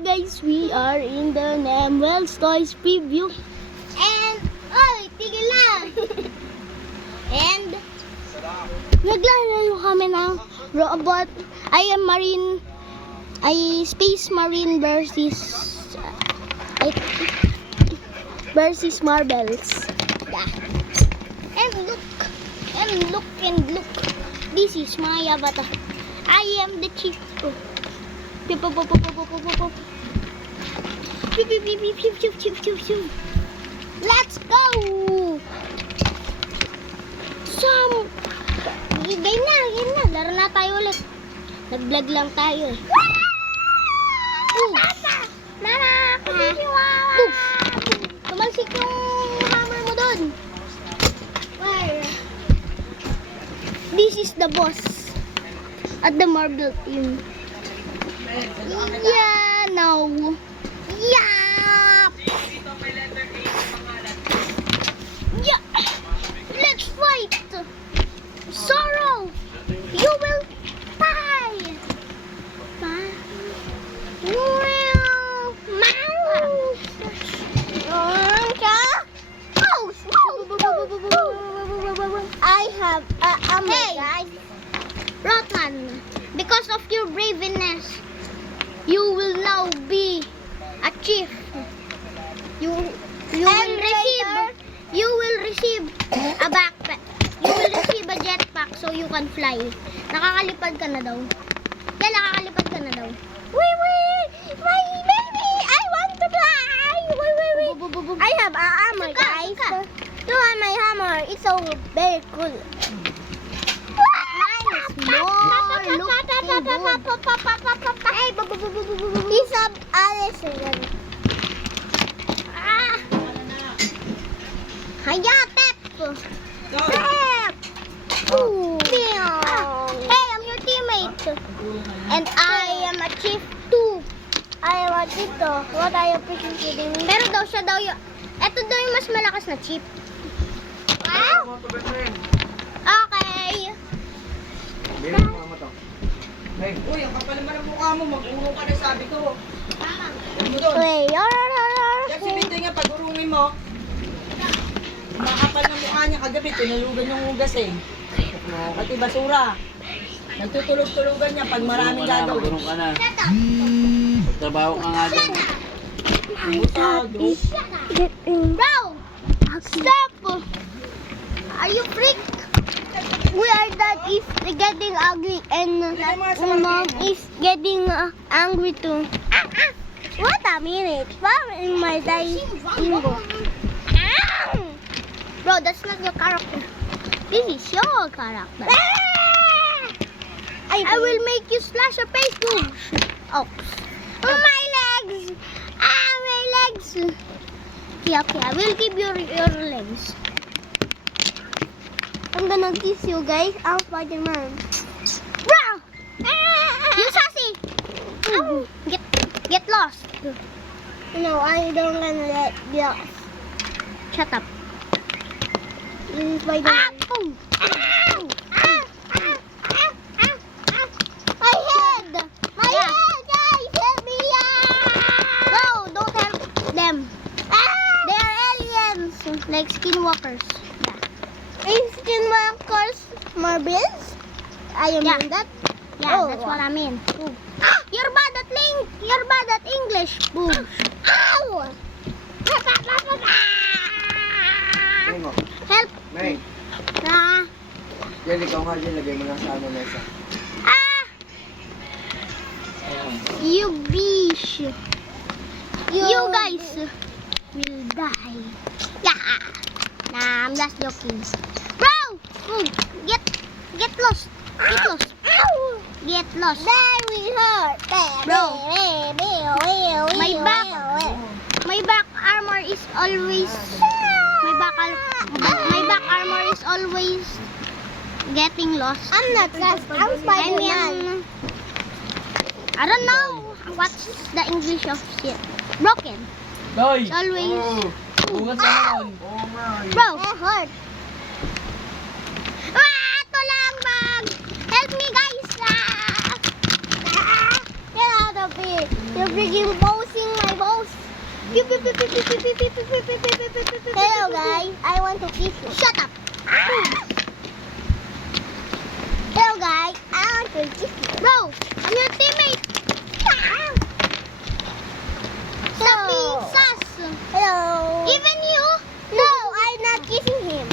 guys? We are in the Namwell's Toys preview. And, oy, tigil lang. And, Naglalayo kami ng robot. Space Marine versus Marvels. yeah. And look. This is my avatar. I am the chief. Let's go! Game na. Laro na tayo ulit. Nag-vlog lang tayo eh. Mama, Tumalsik yung hammer mo dun. where? This is the boss at the Marvel team. Yeah, no. Yeah. Yeah. Let's fight. Sorrow, you will die. I have Hey, guys. Rotan, because of your braveness, you will now be a chief. You will receive a backpack. You will receive a jetpack so you can fly. Nakakalipad ka na daw. Yeah, nakakalipad ka na daw. Wait, my baby, I want to fly. Wait. I have a hammer, Suka, guys. suka. You want my hammer? It's so very cool. Mine is more looking good. Hey, he's up Alice again. Haya, Pep! Pep! Ooh. Hey, I'm your teammate. And I am a chief too. I want it though. What are you appreciating? Pero daw siya daw yung... Ito daw yung mas malakas na chip. Wow! Okay. Hey, uy, ang kapal naman ang mukha mo. Mag-urong ka na sabi ko. Yan mo doon. Wait, Yan si Bintoy nga, pag-urungin mo. Makapal na mukha niya kagabi. Tinalugan yung ugas eh. Pati basura. Nagtutulog-tulugan niya pag maraming gagawin. Magurong ka na. Trabaho ka nga dyan. Bro! Stop! Are you freak? We are that is getting ugly and mom is getting angry too. what a minute. Wow, in my day. Bro, that's not your character. This is your character. I will make you slash a face boom. Oh. My legs! My legs! Okay, I will give you your legs. I'm gonna kiss you guys. I'm Spider-Man. Bro! You sassy! Get lost. No, I don't gonna let you. Shut up. This is Spider-Man. Boom! My head! My Yeah. head, guys! Help me! No, don't help them. They are aliens, like skinwalkers. Is Skinwalkers Marbles? I am Yeah. in that. Yeah, Oh, that's what I mean. Boom. You're bad at You're bad at English. Boom. Ow! Tingin mo. Help. May, Ah. yan ikaw nga dyan. Lagay mo lang sa ano mesa. Ah. You bish. You guys will die. Yeah. Nah, I'm just joking. Bro! Boom. Get lost. Get lost. Ow! Get lost. That will hurt. Bro. My back armor is always my back armor is always getting lost. I'm not fast. I'm Spider-Man. I don't know what's the English of shit. Broken. Doy! It's always Bugat sa naman. Oo nga. bro. That hurt. Ito lang bag. Help me guys. Get out of here. You freaking bossing my boss. Hello guys, I want to kiss you. Shut up. Hello guys, I want to kiss you. Bro, I'm your teammate. Stop being sus. Hello. Even you. No, I'm not kissing him.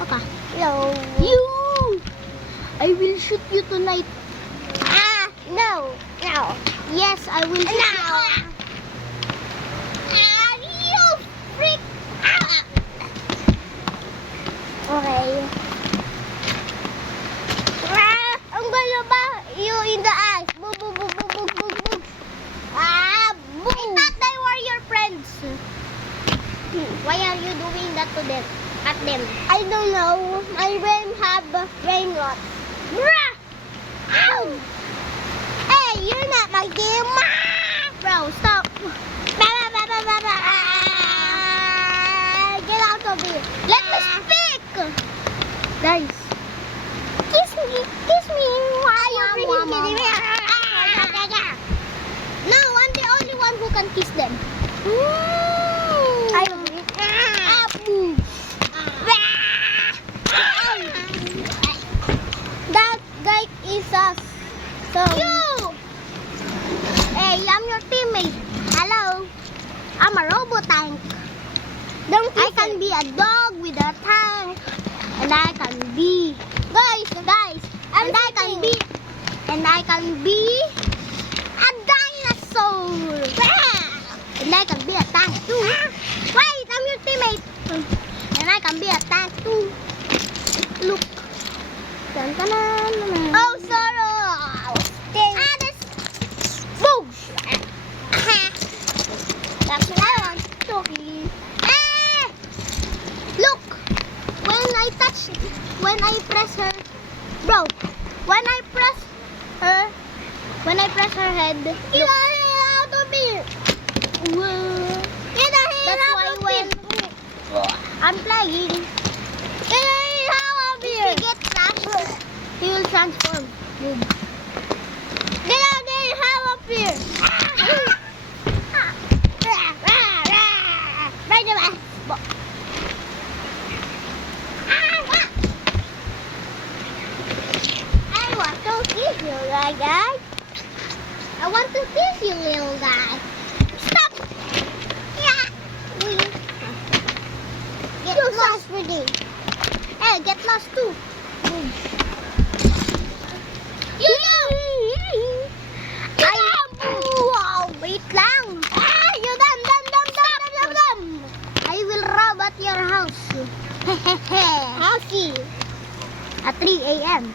Okay. Hello. You. I will shoot you tonight. No. No. Yes, I will shoot you. You freak. Okay. Ang gulo ba? You in the eyes. Boom, boom, boom, boom, boom, boom, boom. Boom. I thought they were your friends. Why are you doing that to them? At them? I don't know. My brain have brain rot. Bruh! Ow! Hey, you're not my game. Bro, stop. Get out of here. Let me speak. Guys. Kiss me. Kiss me. Why are you Wah, freaking wah, kidding me? No, I'm the only one who can kiss them. I That guy is us. So You! Hey, I'm your teammate. hello. I'm a robot tank. Don't I can be a dog with a tank. And I can be... Guys, I'm and I can be... And I can be... A dinosaur. And I can be a tank too. Wait, I'm your teammate. And I can be a tank too. Look. Dun, dun, dun, dun, dun. Oh, sorrow. That's... Boom! That's what I want to be. Ah! Look! When I press her... Bro, when I press her head... Get Look. out of here. Get That's why when I'm playing, Get out of if here. he gets crashed, he will transform. Boom. Get out of here. Right away. I want to kiss you, guys. I want to kiss you, little guy. Stop! Yeah. Get You lost. such pretty. Hey, get lost too. Boom. You. Wow, wait lang. You done. I will rob at your house. Housey. At 3 a.m.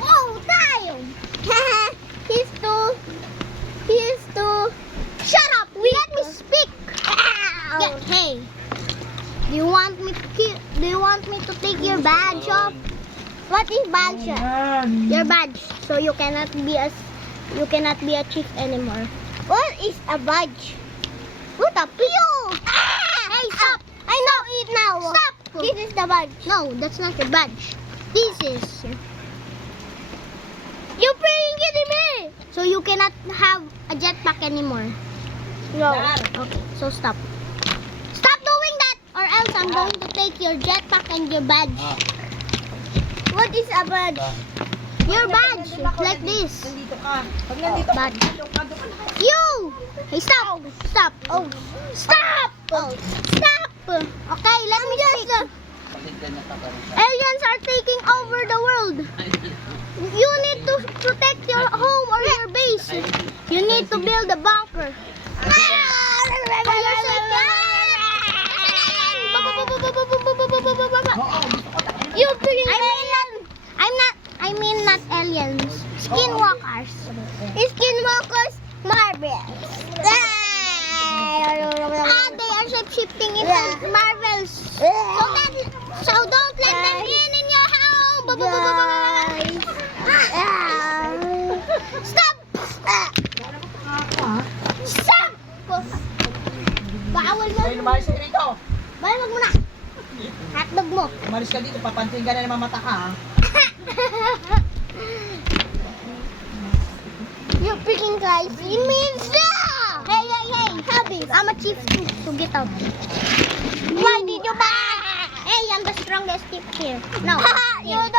Oh, damn. He's too. Shut up! Let me speak. Ow. Yeah, hey, do you want me to take your badge off? What is badge? Your badge, so you cannot be a chief anymore. What is a badge? What a pew! Hey, stop! I know it now. Stop! This is the badge. No, that's not your badge. This is You freaking kidding me? so you cannot have a jetpack anymore. No. Okay, so stop. Stop doing that, or else I'm going to take your jetpack and your badge. What is a badge? Your badge, like this. Nandito ka. Pag nandito ka, Badge. doon ka. You! Hey, stop! Stop! Oh. Stop! Oh. Stop! Okay, let me speak. Patigyan na ka pa rin siya. Aliens are taking over the world. You need to protect your home or your base. You need to build a bunker. You freaking I mean not aliens. Skinwalkers. Skinwalkers marbles. They are shape-shifting into marvels. So don't let them in your home. Stop! Stop! Bawal mo. Ay, lumayas ka dito. Bawal mo na. Hotdog mo. Umalis ka dito, papansin ka na naman mata ka, ha? You're freaking guys. It means Hey, Habi, I'm a chief to get out. why did you buy? Hey, I'm the strongest chief here. No. You're the